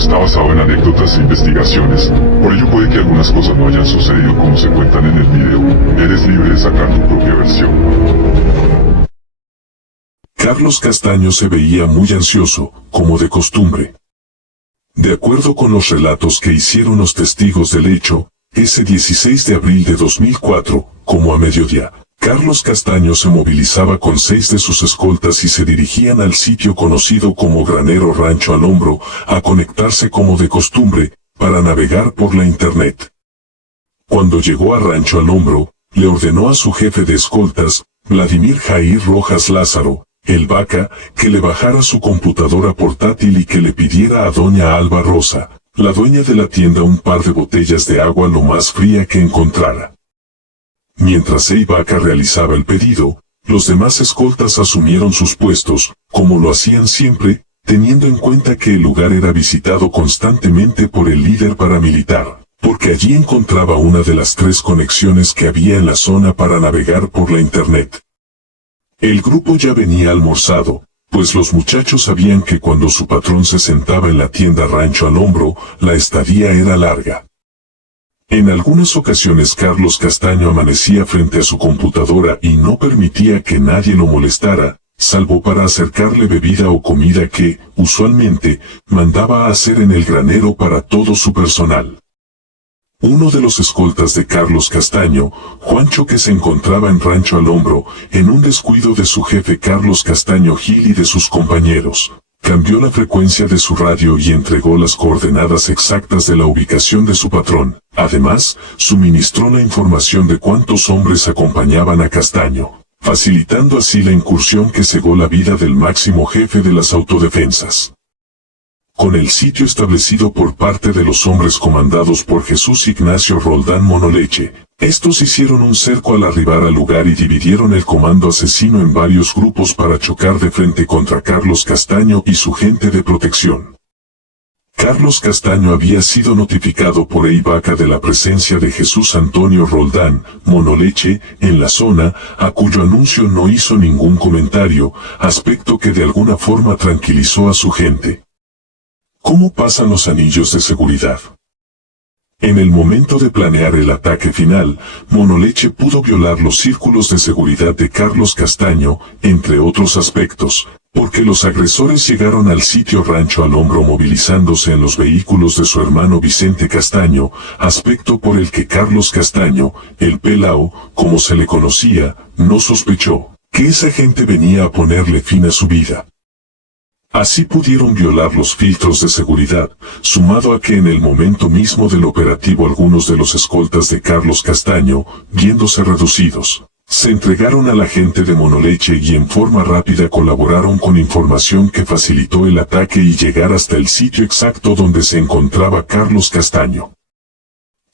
está basado en anécdotas e investigaciones, por ello puede que algunas cosas no hayan sucedido como se cuentan en el video. Eres libre de sacar tu propia versión. Carlos Castaño se veía muy ansioso, como de costumbre. De acuerdo con los relatos que hicieron los testigos del hecho, ese 16 de abril de 2004, como a mediodía, Carlos Castaño se movilizaba con 6 de sus escoltas y se dirigían al sitio conocido como Granero Rancho al Hombro, a conectarse como de costumbre, para navegar por la internet. Cuando llegó a Rancho al Hombro, le ordenó a su jefe de escoltas, Vladimir Jair Rojas Lázaro, el Vaca, que le bajara su computadora portátil y que le pidiera a doña Alba Rosa, la dueña de la tienda, un par de botellas de agua lo más fría que encontrara. Mientras el Vaca realizaba el pedido, los demás escoltas asumieron sus puestos, como lo hacían siempre, teniendo en cuenta que el lugar era visitado constantemente por el líder paramilitar, porque allí encontraba una de las 3 conexiones que había en la zona para navegar por la internet. El grupo ya venía almorzado, pues los muchachos sabían que cuando su patrón se sentaba en la tienda Rancho al Hombro, la estadía era larga. En algunas ocasiones Carlos Castaño amanecía frente a su computadora y no permitía que nadie lo molestara, salvo para acercarle bebida o comida que, usualmente, mandaba a hacer en el granero para todo su personal. Uno de los escoltas de Carlos Castaño, Juancho, que se encontraba en Rancho al Hombro, en un descuido de su jefe Carlos Castaño Gil y de sus compañeros, cambió la frecuencia de su radio y entregó las coordenadas exactas de la ubicación de su patrón. Además, suministró la información de cuántos hombres acompañaban a Castaño, facilitando así la incursión que cegó la vida del máximo jefe de las autodefensas. Con el sitio establecido por parte de los hombres comandados por Jesús Ignacio Roldán Monoleche, estos hicieron un cerco al arribar al lugar y dividieron el comando asesino en varios grupos para chocar de frente contra Carlos Castaño y su gente de protección. Carlos Castaño había sido notificado por el Vaca de la presencia de Jesús Antonio Roldán Monoleche en la zona, a cuyo anuncio no hizo ningún comentario, aspecto que de alguna forma tranquilizó a su gente. ¿Cómo pasan los anillos de seguridad? En el momento de planear el ataque final, Monoleche pudo violar los círculos de seguridad de Carlos Castaño, entre otros aspectos, porque los agresores llegaron al sitio Rancho al Hombro movilizándose en los vehículos de su hermano Vicente Castaño, aspecto por el que Carlos Castaño, el Pelao, como se le conocía, no sospechó que esa gente venía a ponerle fin a su vida. Así pudieron violar los filtros de seguridad, sumado a que en el momento mismo del operativo algunos de los escoltas de Carlos Castaño, viéndose reducidos, se entregaron a la gente de Monoleche y en forma rápida colaboraron con información que facilitó el ataque y llegar hasta el sitio exacto donde se encontraba Carlos Castaño.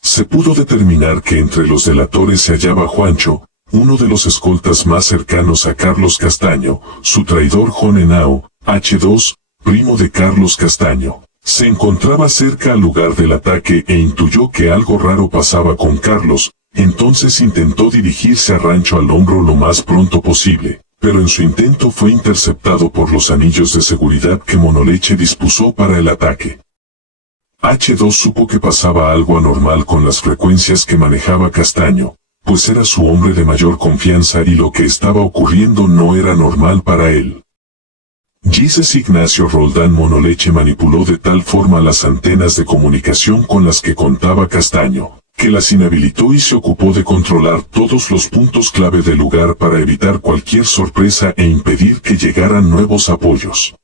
Se pudo determinar que entre los delatores se hallaba Juancho, uno de los escoltas más cercanos a Carlos Castaño, su traidor Jon Henao, H2, primo de Carlos Castaño. Se encontraba cerca al lugar del ataque e intuyó que algo raro pasaba con Carlos, entonces intentó dirigirse a Rancho al Hombro lo más pronto posible, pero en su intento fue interceptado por los anillos de seguridad que Monoleche dispuso para el ataque. H2 supo que pasaba algo anormal con las frecuencias que manejaba Castaño, pues era su hombre de mayor confianza y lo que estaba ocurriendo no era normal para él. Jesús Ignacio Roldán Monoleche manipuló de tal forma las antenas de comunicación con las que contaba Castaño, que las inhabilitó y se ocupó de controlar todos los puntos clave del lugar para evitar cualquier sorpresa e impedir que llegaran nuevos apoyos.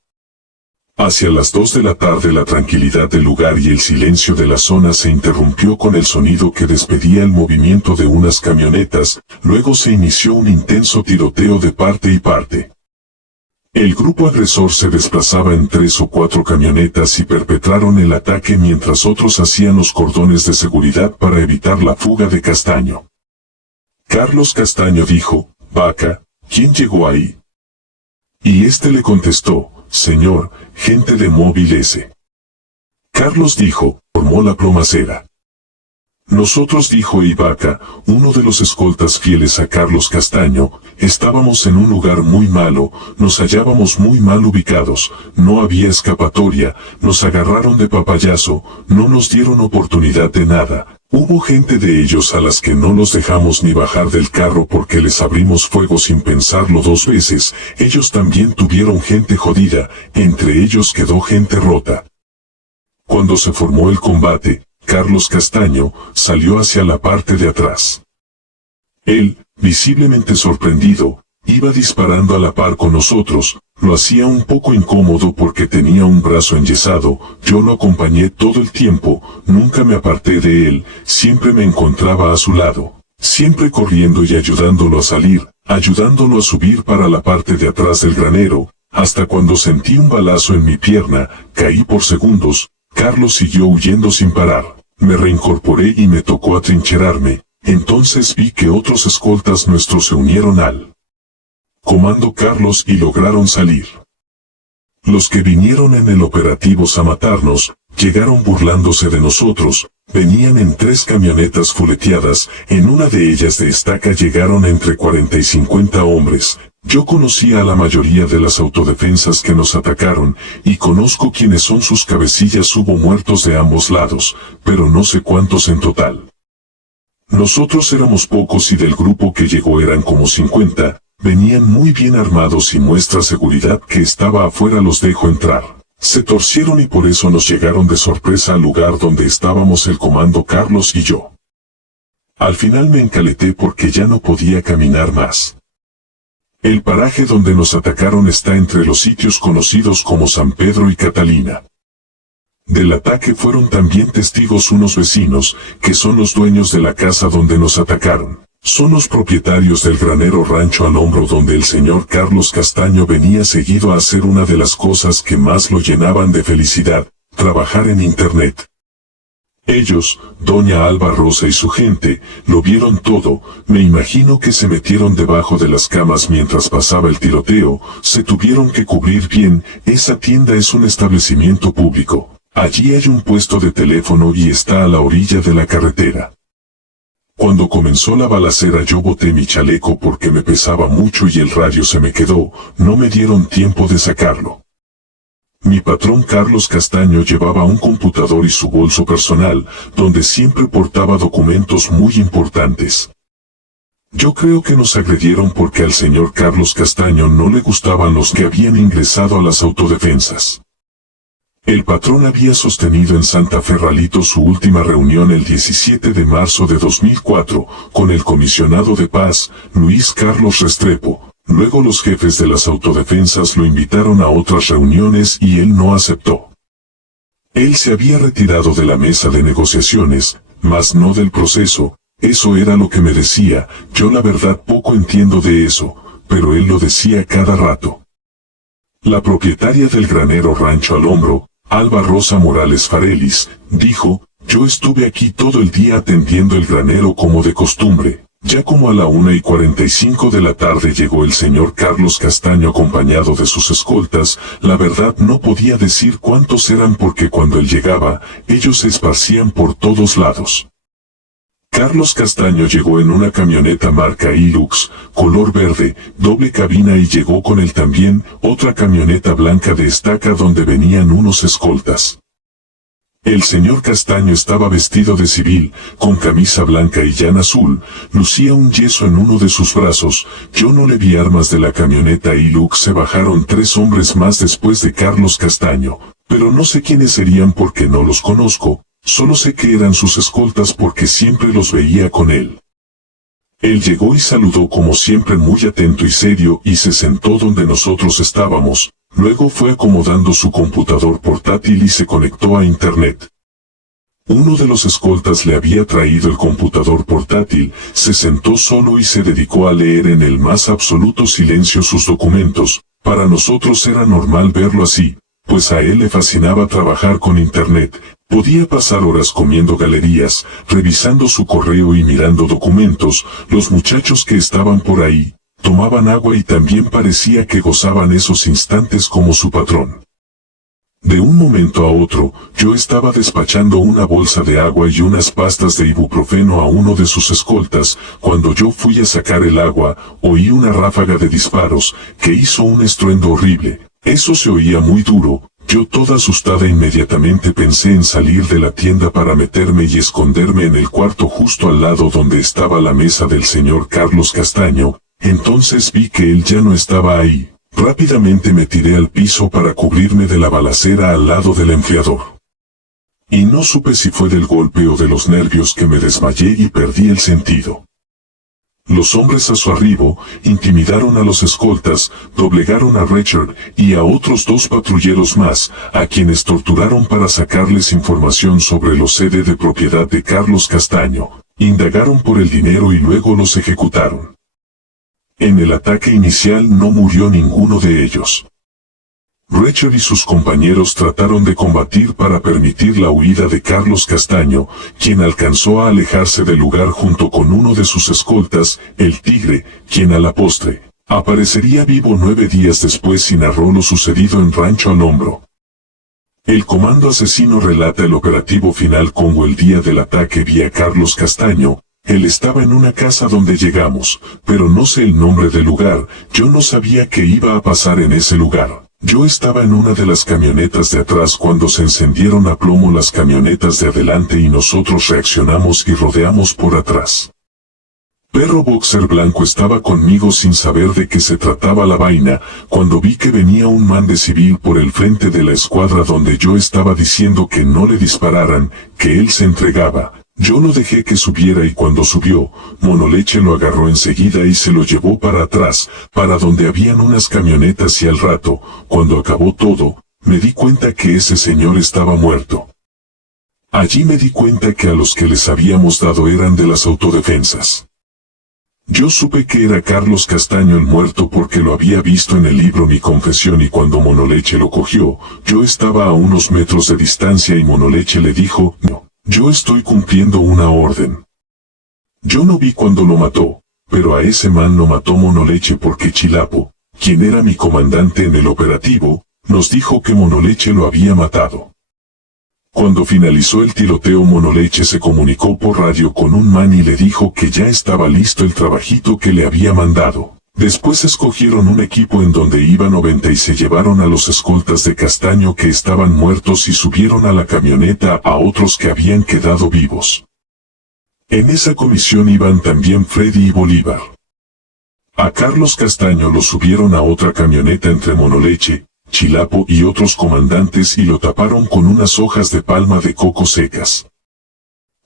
Hacia las 2 de la tarde la tranquilidad del lugar y el silencio de la zona se interrumpió con el sonido que despedía el movimiento de unas camionetas, luego se inició un intenso tiroteo de parte y parte. El grupo agresor se desplazaba en 3 o 4 camionetas y perpetraron el ataque mientras otros hacían los cordones de seguridad para evitar la fuga de Castaño. Carlos Castaño dijo, «Vaca, ¿quién llegó ahí?» Y este le contestó, «Señor, gente de Móvil S». Carlos dijo, «Formó la plomacera». Nosotros, dijo Ibaka, uno de los escoltas fieles a Carlos Castaño, estábamos en un lugar muy malo, nos hallábamos muy mal ubicados, no había escapatoria, nos agarraron de papayazo, no nos dieron oportunidad de nada. Hubo gente de ellos a las que no los dejamos ni bajar del carro porque les abrimos fuego sin pensarlo dos veces, ellos también tuvieron gente jodida, entre ellos quedó gente rota. Cuando se formó el combate, Carlos Castaño salió hacia la parte de atrás. Él, visiblemente sorprendido, iba disparando a la par con nosotros, lo hacía un poco incómodo porque tenía un brazo enyesado, yo lo acompañé todo el tiempo, nunca me aparté de él, siempre me encontraba a su lado, siempre corriendo y ayudándolo a salir, ayudándolo a subir para la parte de atrás del granero, hasta cuando sentí un balazo en mi pierna, caí por segundos. Carlos siguió huyendo sin parar, me reincorporé y me tocó atrincherarme, entonces vi que otros escoltas nuestros se unieron al comando Carlos y lograron salir. Los que vinieron en el operativo a matarnos, llegaron burlándose de nosotros, venían en 3 camionetas fuleteadas, en una de ellas de estaca llegaron entre 40 y 50 hombres. Yo conocía a la mayoría de las autodefensas que nos atacaron, y conozco quiénes son sus cabecillas. Hubo muertos de ambos lados, pero no sé cuántos en total. Nosotros éramos pocos y del grupo que llegó eran como 50, venían muy bien armados y nuestra seguridad que estaba afuera los dejó entrar. Se torcieron y por eso nos llegaron de sorpresa al lugar donde estábamos el comando Carlos y yo. Al final me encaleté porque ya no podía caminar más. El paraje donde nos atacaron está entre los sitios conocidos como San Pedro y Catalina. Del ataque fueron también testigos unos vecinos, que son los dueños de la casa donde nos atacaron. Son los propietarios del granero Rancho al Hombro donde el señor Carlos Castaño venía seguido a hacer una de las cosas que más lo llenaban de felicidad, trabajar en Internet. Ellos, doña Alba Rosa y su gente, lo vieron todo, me imagino que se metieron debajo de las camas mientras pasaba el tiroteo, se tuvieron que cubrir bien, esa tienda es un establecimiento público, allí hay un puesto de teléfono y está a la orilla de la carretera. Cuando comenzó la balacera yo boté mi chaleco porque me pesaba mucho y el radio se me quedó, no me dieron tiempo de sacarlo. Mi patrón Carlos Castaño llevaba un computador y su bolso personal, donde siempre portaba documentos muy importantes. Yo creo que nos agredieron porque al señor Carlos Castaño no le gustaban los que habían ingresado a las autodefensas. El patrón había sostenido en Santa Fe Ralito su última reunión el 17 de marzo de 2004, con el comisionado de paz, Luis Carlos Restrepo. Luego los jefes de las autodefensas lo invitaron a otras reuniones y él no aceptó. Él se había retirado de la mesa de negociaciones, mas no del proceso, eso era lo que me decía, yo la verdad poco entiendo de eso, pero él lo decía cada rato. La propietaria del granero Rancho al Hombro, Alba Rosa Morales Farelis, dijo, yo estuve aquí todo el día atendiendo el granero como de costumbre. Ya como a la 1:45 de la tarde llegó el señor Carlos Castaño acompañado de sus escoltas, la verdad no podía decir cuántos eran porque cuando él llegaba, ellos se esparcían por todos lados. Carlos Castaño llegó en una camioneta marca Hilux, color verde, doble cabina y llegó con él también otra camioneta blanca de estaca donde venían unos escoltas. El señor Castaño estaba vestido de civil, con camisa blanca y llana azul, lucía un yeso en uno de sus brazos, yo no le vi armas de la camioneta Hilux. Se bajaron 3 hombres más después de Carlos Castaño, pero no sé quiénes serían porque no los conozco, solo sé que eran sus escoltas porque siempre los veía con él. Él llegó y saludó como siempre muy atento y serio y se sentó donde nosotros estábamos. Luego fue acomodando su computador portátil y se conectó a Internet. Uno de los escoltas le había traído el computador portátil, se sentó solo y se dedicó a leer en el más absoluto silencio sus documentos. Para nosotros era normal verlo así, pues a él le fascinaba trabajar con Internet. Podía pasar horas comiendo galerías, revisando su correo y mirando documentos. Los muchachos que estaban por ahí tomaban agua y también parecía que gozaban esos instantes como su patrón. De un momento a otro, yo estaba despachando una bolsa de agua y unas pastas de ibuprofeno a uno de sus escoltas. Cuando yo fui a sacar el agua, oí una ráfaga de disparos, que hizo un estruendo horrible. Eso se oía muy duro. Yo toda asustada inmediatamente pensé en salir de la tienda para meterme y esconderme en el cuarto justo al lado donde estaba la mesa del señor Carlos Castaño. Entonces vi que él ya no estaba ahí. Rápidamente me tiré al piso para cubrirme de la balacera al lado del enfriador. Y no supe si fue del golpe o de los nervios que me desmayé y perdí el sentido. Los hombres a su arribo intimidaron a los escoltas, doblegaron a Richard y a otros 2 patrulleros más, a quienes torturaron para sacarles información sobre los sede de propiedad de Carlos Castaño, indagaron por el dinero y luego los ejecutaron. En el ataque inicial no murió ninguno de ellos. Richard y sus compañeros trataron de combatir para permitir la huida de Carlos Castaño, quien alcanzó a alejarse del lugar junto con uno de sus escoltas, el Tigre, quien a la postre, aparecería vivo 9 días después y narró lo sucedido en Rancho al Hombro. El comando asesino relata el operativo final como el día del ataque vi a Carlos Castaño. Él estaba en una casa donde llegamos, pero no sé el nombre del lugar. Yo no sabía qué iba a pasar en ese lugar. Yo estaba en una de las camionetas de atrás cuando se encendieron a plomo las camionetas de adelante y nosotros reaccionamos y rodeamos por atrás. Perro Boxer Blanco estaba conmigo sin saber de qué se trataba la vaina, cuando vi que venía un man de civil por el frente de la escuadra donde yo estaba diciendo que no le dispararan, que él se entregaba. Yo no dejé que subiera y cuando subió, Monoleche lo agarró enseguida y se lo llevó para atrás, para donde habían unas camionetas y al rato, cuando acabó todo, me di cuenta que ese señor estaba muerto. Allí me di cuenta que a los que les habíamos dado eran de las autodefensas. Yo supe que era Carlos Castaño el muerto porque lo había visto en el libro Mi Confesión y cuando Monoleche lo cogió, yo estaba a unos metros de distancia y Monoleche le dijo, no. Yo estoy cumpliendo una orden. Yo no vi cuando lo mató, pero a ese man lo mató Monoleche porque Chilapo, quien era mi comandante en el operativo, nos dijo que Monoleche lo había matado. Cuando finalizó el tiroteo Monoleche se comunicó por radio con un man y le dijo que ya estaba listo el trabajito que le había mandado. Después escogieron un equipo en donde iba 90 y se llevaron a los escoltas de Castaño que estaban muertos y subieron a la camioneta a otros que habían quedado vivos. En esa comisión iban también Freddy y Bolívar. A Carlos Castaño lo subieron a otra camioneta entre Monoleche, Chilapo y otros comandantes y lo taparon con unas hojas de palma de coco secas.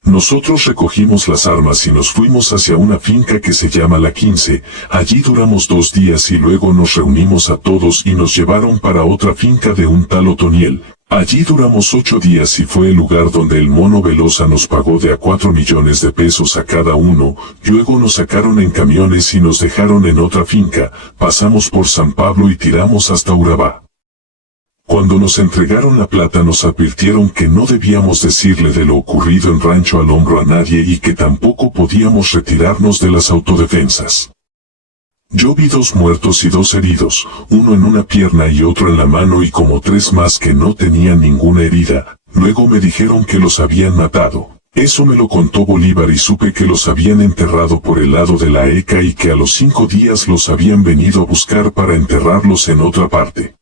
Nosotros recogimos las armas y nos fuimos hacia una finca que se llama La 15, allí duramos 2 días y luego nos reunimos a todos y nos llevaron para otra finca de un tal Otoniel. Allí duramos 8 días y fue el lugar donde el Mono Velosa nos pagó de a 4 millones de pesos a cada uno, luego nos sacaron en camiones y nos dejaron en otra finca, pasamos por San Pablo y tiramos hasta Urabá. Cuando nos entregaron la plata nos advirtieron que no debíamos decirle de lo ocurrido en Rancho al Hombro a nadie y que tampoco podíamos retirarnos de las autodefensas. Yo vi 2 muertos y 2 heridos, uno en una pierna y otro en la mano y como 3 más que no tenían ninguna herida, luego me dijeron que los habían matado. Eso me lo contó Bolívar y supe que los habían enterrado por el lado de la ECA y que a los 5 días los habían venido a buscar para enterrarlos en otra parte.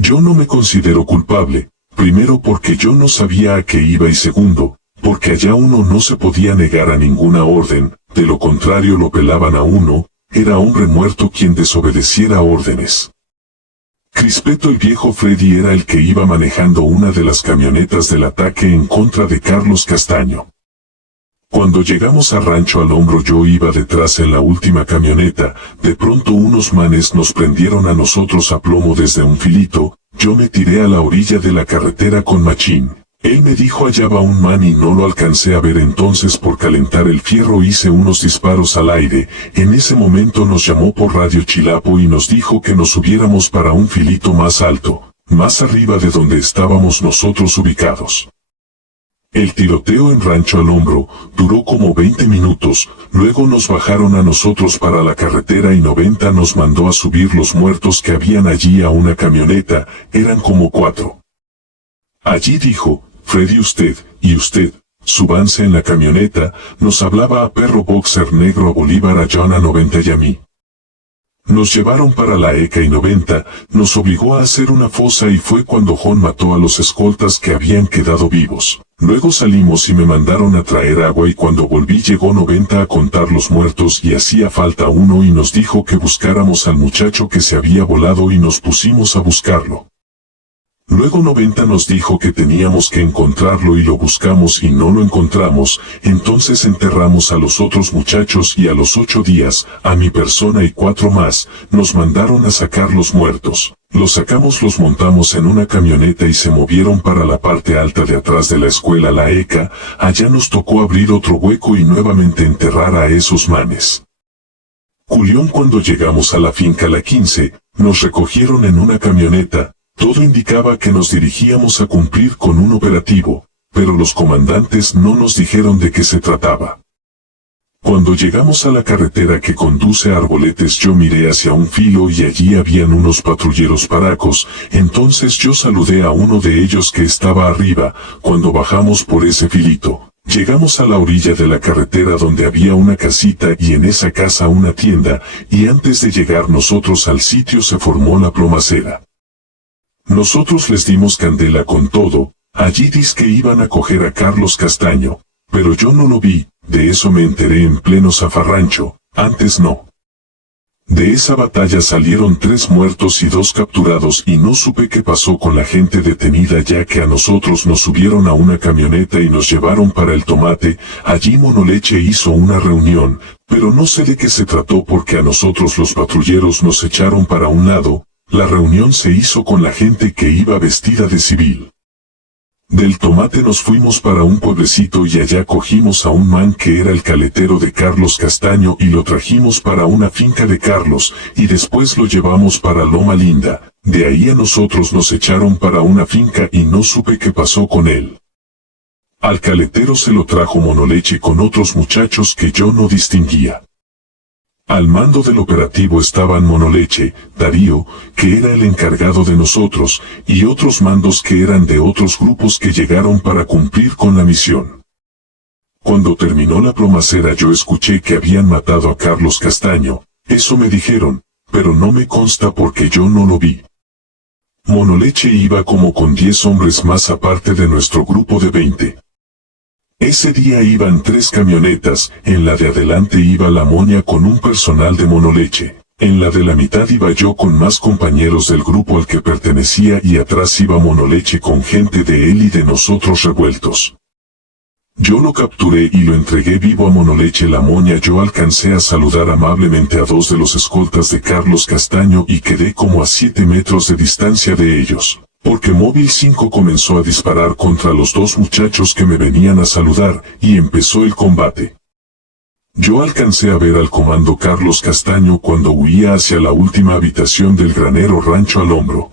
Yo no me considero culpable, primero porque yo no sabía a qué iba y segundo, porque allá uno no se podía negar a ninguna orden, de lo contrario lo pelaban a uno, era hombre muerto quien desobedeciera órdenes. Crispeto el viejo Freddy era el que iba manejando una de las camionetas del ataque en contra de Carlos Castaño. Cuando llegamos a Rancho al Hombro yo iba detrás en la última camioneta, de pronto unos manes nos prendieron a nosotros a plomo desde un filito, yo me tiré a la orilla de la carretera con Machín. Él me dijo allá va un man y no lo alcancé a ver entonces por calentar el fierro hice unos disparos al aire, en ese momento nos llamó por radio Chilapo y nos dijo que nos subiéramos para un filito más alto, más arriba de donde estábamos nosotros ubicados. El tiroteo en Rancho al Hombro duró como 20 minutos, luego nos bajaron a nosotros para la carretera y 90 nos mandó a subir los muertos que habían allí a una camioneta, eran como 4. Allí dijo, Freddy y usted, súbanse en la camioneta, nos hablaba a Perro Boxer Negro, a Bolívar, a John, a 90 y a mí. Nos llevaron para la ECA y 90, nos obligó a hacer una fosa y fue cuando John mató a los escoltas que habían quedado vivos. Luego salimos y me mandaron a traer agua y cuando volví llegó 90 a contar los muertos y hacía falta uno y nos dijo que buscáramos al muchacho que se había volado y nos pusimos a buscarlo. Luego 90 nos dijo que teníamos que encontrarlo y lo buscamos y no lo encontramos, entonces enterramos a los otros muchachos y a los 8 días, a mi persona y 4 más, nos mandaron a sacar los muertos. Los sacamos, los montamos en una camioneta y se movieron para la parte alta de atrás de la escuela, la ECA, allá nos tocó abrir otro hueco y nuevamente enterrar a esos manes. Julián, cuando llegamos a la finca La 15, nos recogieron en una camioneta. Todo indicaba que nos dirigíamos a cumplir con un operativo, pero los comandantes no nos dijeron de qué se trataba. Cuando llegamos a la carretera que conduce a Arboletes yo miré hacia un filo y allí habían unos patrulleros paracos, entonces yo saludé a uno de ellos que estaba arriba, cuando bajamos por ese filito. Llegamos a la orilla de la carretera donde había una casita y en esa casa una tienda, y antes de llegar nosotros al sitio se formó la plomacera. Nosotros les dimos candela con todo, allí dizque iban a coger a Carlos Castaño, pero yo no lo vi, de eso me enteré en pleno zafarrancho, antes no. De esa batalla salieron 3 muertos y 2 capturados y no supe qué pasó con la gente detenida ya que a nosotros nos subieron a una camioneta y nos llevaron para el Tomate, allí Monoleche hizo una reunión, pero no sé de qué se trató porque a nosotros los patrulleros nos echaron para un lado. La reunión se hizo con la gente que iba vestida de civil. Del Tomate nos fuimos para un pueblecito y allá cogimos a un man que era el caletero de Carlos Castaño y lo trajimos para una finca de Carlos y después lo llevamos para Loma Linda. De ahí a nosotros nos echaron para una finca y no supe qué pasó con él. Al caletero se lo trajo Monoleche con otros muchachos que yo no distinguía. Al mando del operativo estaban Monoleche, Darío, que era el encargado de nosotros, y otros mandos que eran de otros grupos que llegaron para cumplir con la misión. Cuando terminó la plomacera yo escuché que habían matado a Carlos Castaño, eso me dijeron, pero no me consta porque yo no lo vi. Monoleche iba como con 10 hombres más aparte de nuestro grupo de 20. Ese día iban 3 camionetas, en la de adelante iba la Moña con un personal de Monoleche, en la de la mitad iba yo con más compañeros del grupo al que pertenecía y atrás iba Monoleche con gente de él y de nosotros revueltos. Yo lo capturé y lo entregué vivo a Monoleche. La Moña. Yo alcancé a saludar amablemente a 2 de los escoltas de Carlos Castaño y quedé como a 7 metros de distancia de ellos. Porque Móvil 5 comenzó a disparar contra los 2 muchachos que me venían a saludar, y empezó el combate. Yo alcancé a ver al comando Carlos Castaño cuando huía hacia la última habitación del granero Rancho al Hombro.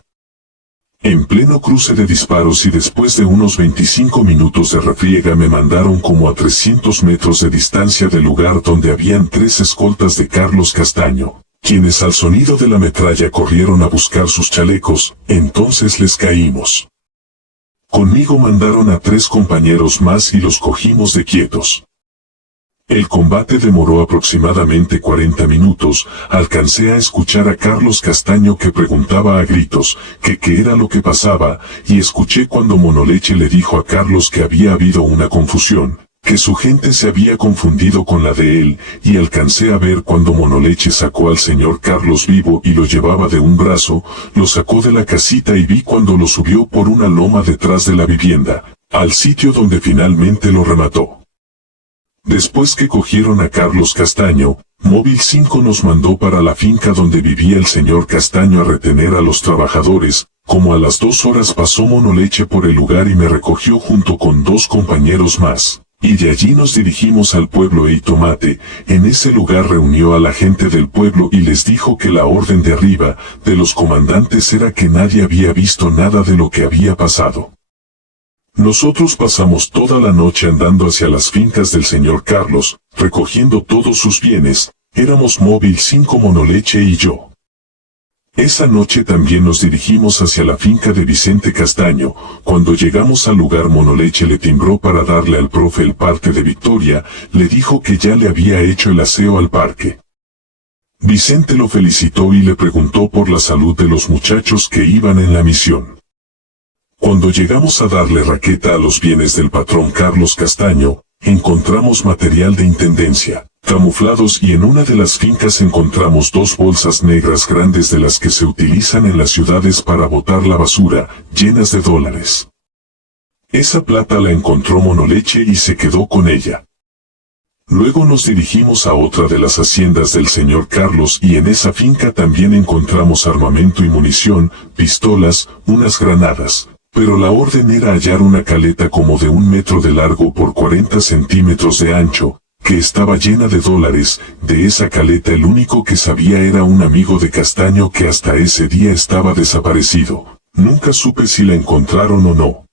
En pleno cruce de disparos y después de unos 25 minutos de refriega me mandaron como a 300 metros de distancia del lugar donde habían 3 escoltas de Carlos Castaño, quienes al sonido de la metralla corrieron a buscar sus chalecos, entonces les caímos. Conmigo mandaron a 3 compañeros más y los cogimos de quietos. El combate demoró aproximadamente 40 minutos, alcancé a escuchar a Carlos Castaño que preguntaba a gritos, qué era lo que pasaba, y escuché cuando Monoleche le dijo a Carlos que había habido una confusión, que su gente se había confundido con la de él, y alcancé a ver cuando Monoleche sacó al señor Carlos vivo y lo llevaba de un brazo, lo sacó de la casita y vi cuando lo subió por una loma detrás de la vivienda, al sitio donde finalmente lo remató. Después que cogieron a Carlos Castaño, Móvil 5 nos mandó para la finca donde vivía el señor Castaño a retener a los trabajadores. Como a las 2 horas pasó Monoleche por el lugar y me recogió junto con 2 compañeros más, y de allí nos dirigimos al pueblo Tomate. En ese lugar reunió a la gente del pueblo y les dijo que la orden de arriba, de los comandantes, era que nadie había visto nada de lo que había pasado. Nosotros pasamos toda la noche andando hacia las fincas del señor Carlos, recogiendo todos sus bienes, éramos Móvil 5, Monoleche y yo. Esa noche también nos dirigimos hacia la finca de Vicente Castaño. Cuando llegamos al lugar, Monoleche le timbró para darle al profe el parte de Victoria, le dijo que ya le había hecho el aseo al parque. Vicente lo felicitó y le preguntó por la salud de los muchachos que iban en la misión. Cuando llegamos a darle raqueta a los bienes del patrón Carlos Castaño, encontramos material de intendencia, camuflados, y en una de las fincas encontramos 2 bolsas negras grandes de las que se utilizan en las ciudades para botar la basura, llenas de dólares. Esa plata la encontró Monoleche y se quedó con ella. Luego nos dirigimos a otra de las haciendas del señor Carlos y en esa finca también encontramos armamento y munición, pistolas, unas granadas. Pero la orden era hallar una caleta como de 1 metro de largo por 40 centímetros de ancho, que estaba llena de dólares. De esa caleta el único que sabía era un amigo de Castaño que hasta ese día estaba desaparecido. Nunca supe si la encontraron o no.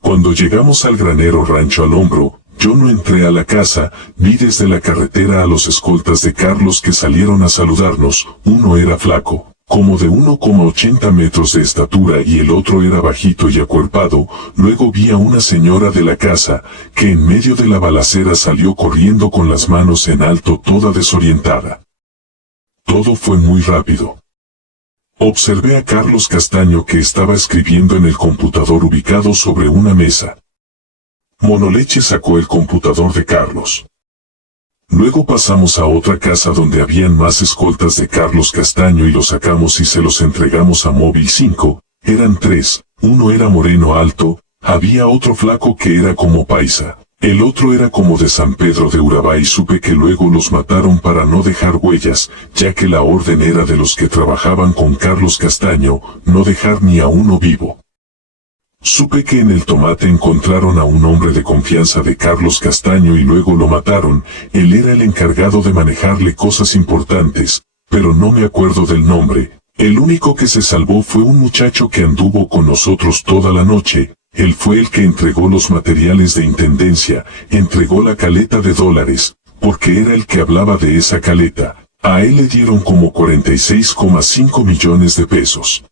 Cuando llegamos al granero Rancho al Hombro, yo no entré a la casa, vi desde la carretera a los escoltas de Carlos que salieron a saludarnos. Uno era flaco, como de 1,80 metros de estatura, y el otro era bajito y acuerpado. Luego vi a una señora de la casa, que en medio de la balacera salió corriendo con las manos en alto, toda desorientada. Todo fue muy rápido. Observé a Carlos Castaño que estaba escribiendo en el computador ubicado sobre una mesa. Monoleche sacó el computador de Carlos. Luego pasamos a otra casa donde habían más escoltas de Carlos Castaño y los sacamos y se los entregamos a Móvil 5, eran 3, uno era moreno alto, había otro flaco que era como paisa, el otro era como de San Pedro de Urabá, y supe que luego los mataron para no dejar huellas, ya que la orden era de los que trabajaban con Carlos Castaño, no dejar ni a uno vivo. Supe que en el Tomate encontraron a un hombre de confianza de Carlos Castaño y luego lo mataron. Él era el encargado de manejarle cosas importantes, pero no me acuerdo del nombre. El único que se salvó fue un muchacho que anduvo con nosotros toda la noche. Él fue el que entregó los materiales de intendencia, entregó la caleta de dólares, porque era el que hablaba de esa caleta. A él le dieron como 46,5 millones de pesos.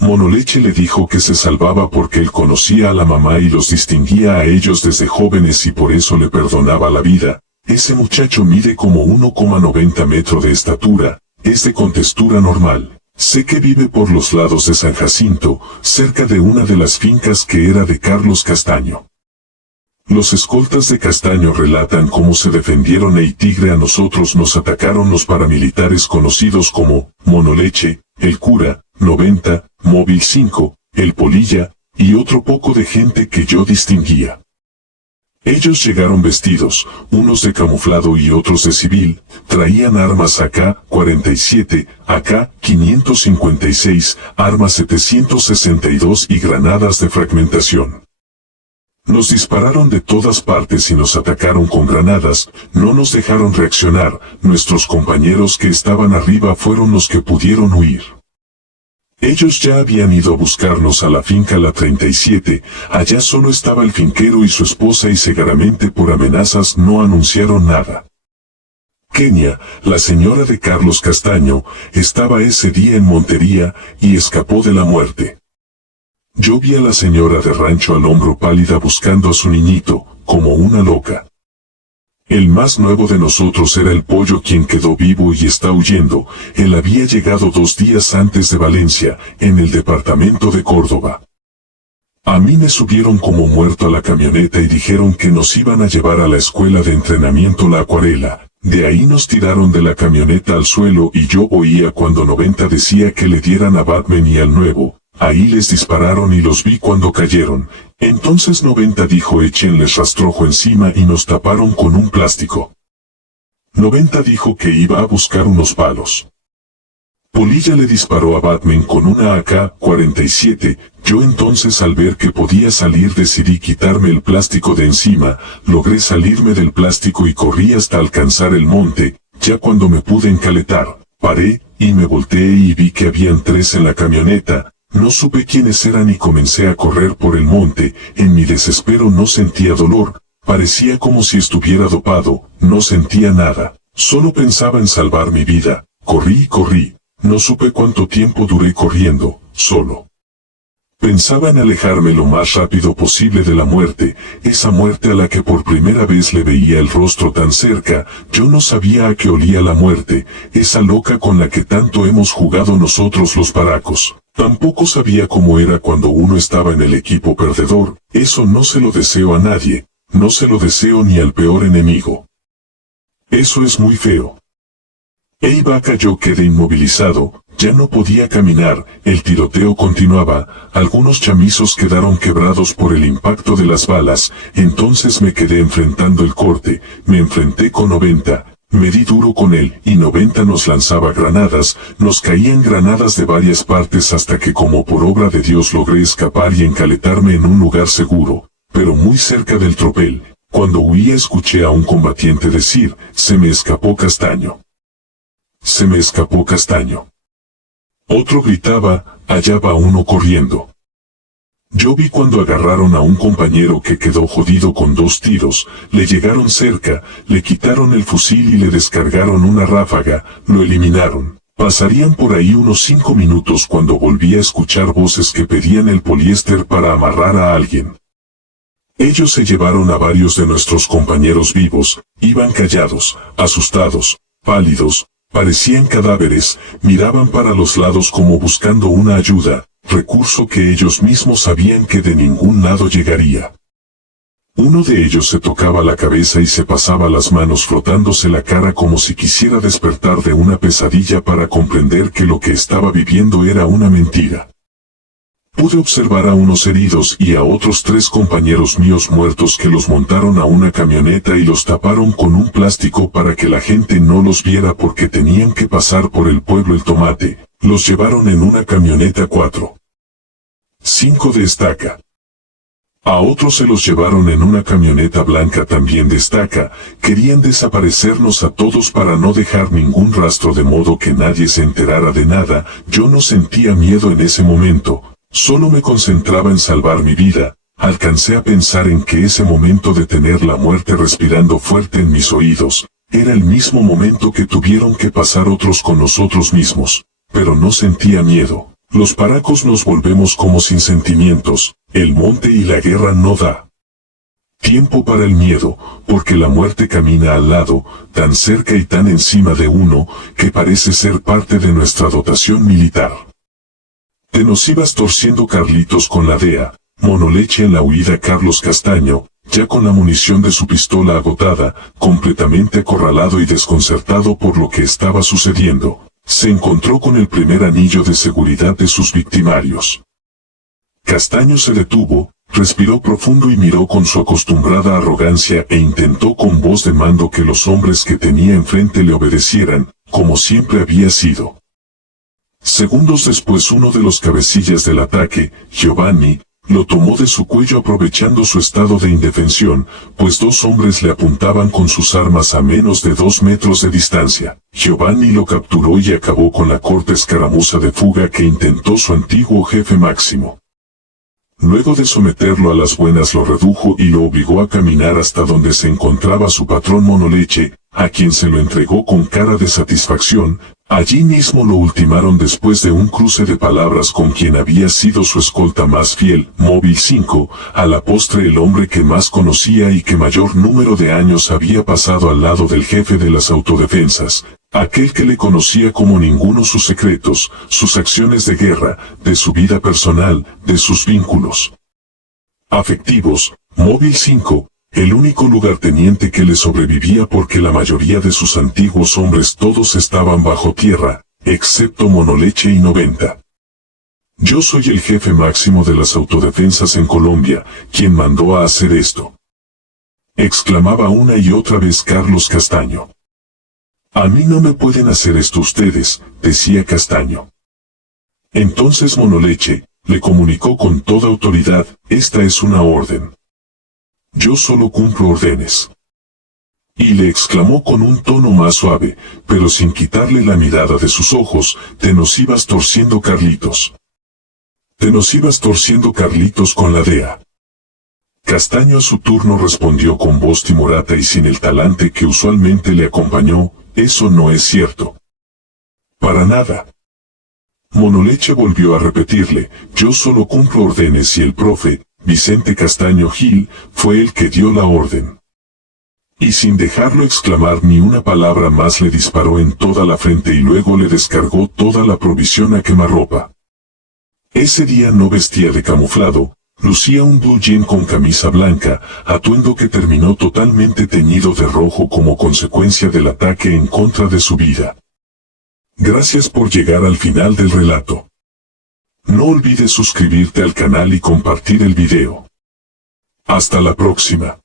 Monoleche le dijo que se salvaba porque él conocía a la mamá y los distinguía a ellos desde jóvenes y por eso le perdonaba la vida. Ese muchacho mide como 1,90 metros de estatura, es de contextura normal. Sé que vive por los lados de San Jacinto, cerca de una de las fincas que era de Carlos Castaño. Los escoltas de Castaño relatan cómo se defendieron y Tigre. A nosotros nos atacaron los paramilitares conocidos como Monoleche, el cura, 90, Móvil 5, el Polilla, y otro poco de gente que yo distinguía. Ellos llegaron vestidos, unos de camuflado y otros de civil, traían armas AK-47, AK-556, armas 762 y granadas de fragmentación. Nos dispararon de todas partes y nos atacaron con granadas, no nos dejaron reaccionar. Nuestros compañeros que estaban arriba fueron los que pudieron huir. Ellos ya habían ido a buscarnos a la finca La 37, allá solo estaba el finquero y su esposa y seguramente por amenazas no anunciaron nada. Kenia, la señora de Carlos Castaño, estaba ese día en Montería y escapó de la muerte. Yo vi a la señora de Rancho al Hombro pálida buscando a su niñito, como una loca. El más nuevo de nosotros era el Pollo, quien quedó vivo y está huyendo. Él había llegado 2 días antes de Valencia, en el departamento de Córdoba. A mí me subieron como muerto a la camioneta y dijeron que nos iban a llevar a la escuela de entrenamiento La Acuarela. De ahí nos tiraron de la camioneta al suelo y yo oía cuando 90 decía que le dieran a Batman y al nuevo. Ahí les dispararon y los vi cuando cayeron. Entonces 90 dijo échenles rastrojo encima y nos taparon con un plástico. 90 dijo que iba a buscar unos palos. Polilla le disparó a Batman con una AK-47, yo entonces al ver que podía salir decidí quitarme el plástico de encima, logré salirme del plástico y corrí hasta alcanzar el monte. Ya cuando me pude encaletar, paré, y me volteé y vi que habían 3 en la camioneta. No supe quiénes eran y comencé a correr por el monte. En mi desespero no sentía dolor, parecía como si estuviera dopado, no sentía nada, solo pensaba en salvar mi vida. Corrí y corrí, No supe cuánto tiempo duré corriendo, solo. Pensaba en alejarme lo más rápido posible de la muerte, esa muerte a la que por primera vez le veía el rostro tan cerca. Yo no sabía a qué olía la muerte, esa loca con la que tanto hemos jugado nosotros los paracos. Tampoco sabía cómo era cuando uno estaba en el equipo perdedor. Eso no se lo deseo a nadie, no se lo deseo ni al peor enemigo. Eso es muy feo. Vaca, yo quedé inmovilizado, ya no podía caminar, el tiroteo continuaba, algunos chamizos quedaron quebrados por el impacto de las balas, entonces me quedé enfrentando el corte, me enfrenté con 90, me di duro con él, y 90 nos lanzaba granadas, nos caían granadas de varias partes hasta que como por obra de Dios logré escapar y encaletarme en un lugar seguro, pero muy cerca del tropel. Cuando huía escuché a un combatiente decir, se me escapó Castaño. Se me escapó Castaño. Otro gritaba, allá va uno corriendo. Yo vi cuando agarraron a un compañero que quedó jodido con 2 tiros, le llegaron cerca, le quitaron el fusil y le descargaron una ráfaga, lo eliminaron. Pasarían por ahí unos 5 minutos cuando volví a escuchar voces que pedían el poliéster para amarrar a alguien. Ellos se llevaron a varios de nuestros compañeros vivos, iban callados, asustados, pálidos, parecían cadáveres, miraban para los lados como buscando una ayuda, recurso que ellos mismos sabían que de ningún lado llegaría. Uno de ellos se tocaba la cabeza y se pasaba las manos frotándose la cara como si quisiera despertar de una pesadilla para comprender que lo que estaba viviendo era una mentira. Pude observar a unos heridos y a otros 3 compañeros míos muertos que los montaron a una camioneta y los taparon con un plástico para que la gente no los viera porque tenían que pasar por el pueblo El Tomate. Los llevaron en una camioneta 4x5 de estaca. A otros se los llevaron en una camioneta blanca también de estaca. Querían desaparecernos a todos para no dejar ningún rastro de modo que nadie se enterara de nada. Yo no sentía miedo en ese momento. Solo me concentraba en salvar mi vida. Alcancé a pensar en que ese momento de tener la muerte respirando fuerte en mis oídos, era el mismo momento que tuvieron que pasar otros con nosotros mismos. Pero no sentía miedo. Los paracos nos volvemos como sin sentimientos. El monte y la guerra no da tiempo para el miedo, porque la muerte camina al lado, tan cerca y tan encima de uno, que parece ser parte de nuestra dotación militar. Te nos ibas torciendo Carlitos con la DEA, Monoleche en la huida Carlos Castaño, ya con la munición de su pistola agotada, completamente acorralado y desconcertado por lo que estaba sucediendo, se encontró con el primer anillo de seguridad de sus victimarios. Castaño se detuvo, respiró profundo y miró con su acostumbrada arrogancia e intentó con voz de mando que los hombres que tenía enfrente le obedecieran, como siempre había sido. Segundos después uno de los cabecillas del ataque, Giovanni, lo tomó de su cuello aprovechando su estado de indefensión, pues 2 hombres le apuntaban con sus armas a menos de 2 metros de distancia. Giovanni lo capturó y acabó con la corta escaramuza de fuga que intentó su antiguo jefe Máximo. Luego de someterlo a las buenas lo redujo y lo obligó a caminar hasta donde se encontraba su patrón Monoleche, a quien se lo entregó con cara de satisfacción. Allí mismo lo ultimaron después de un cruce de palabras con quien había sido su escolta más fiel, Móvil 5, a la postre el hombre que más conocía y que mayor número de años había pasado al lado del jefe de las autodefensas, aquel que le conocía como ninguno sus secretos, sus acciones de guerra, de su vida personal, de sus vínculos afectivos. Móvil 5, el único lugarteniente que le sobrevivía porque la mayoría de sus antiguos hombres todos estaban bajo tierra, excepto Monoleche y 90. Yo soy el jefe máximo de las autodefensas en Colombia, quien mandó a hacer esto, exclamaba una y otra vez Carlos Castaño. A mí no me pueden hacer esto ustedes, decía Castaño. Entonces Monoleche le comunicó con toda autoridad, esta es una orden. Yo solo cumplo órdenes. Y le exclamó con un tono más suave, pero sin quitarle la mirada de sus ojos, te nos ibas torciendo Carlitos. Te nos ibas torciendo Carlitos con la DEA. Castaño a su turno respondió con voz timorata y sin el talante que usualmente le acompañó, eso no es cierto. Para nada. Monoleche volvió a repetirle, yo solo cumplo órdenes y el profe, Vicente Castaño Gil, fue el que dio la orden. Y sin dejarlo exclamar ni una palabra más le disparó en toda la frente y luego le descargó toda la provisión a quemarropa. Ese día no vestía de camuflado, lucía un blue jean con camisa blanca, atuendo que terminó totalmente teñido de rojo como consecuencia del ataque en contra de su vida. Gracias por llegar al final del relato. No olvides suscribirte al canal y compartir el video. Hasta la próxima.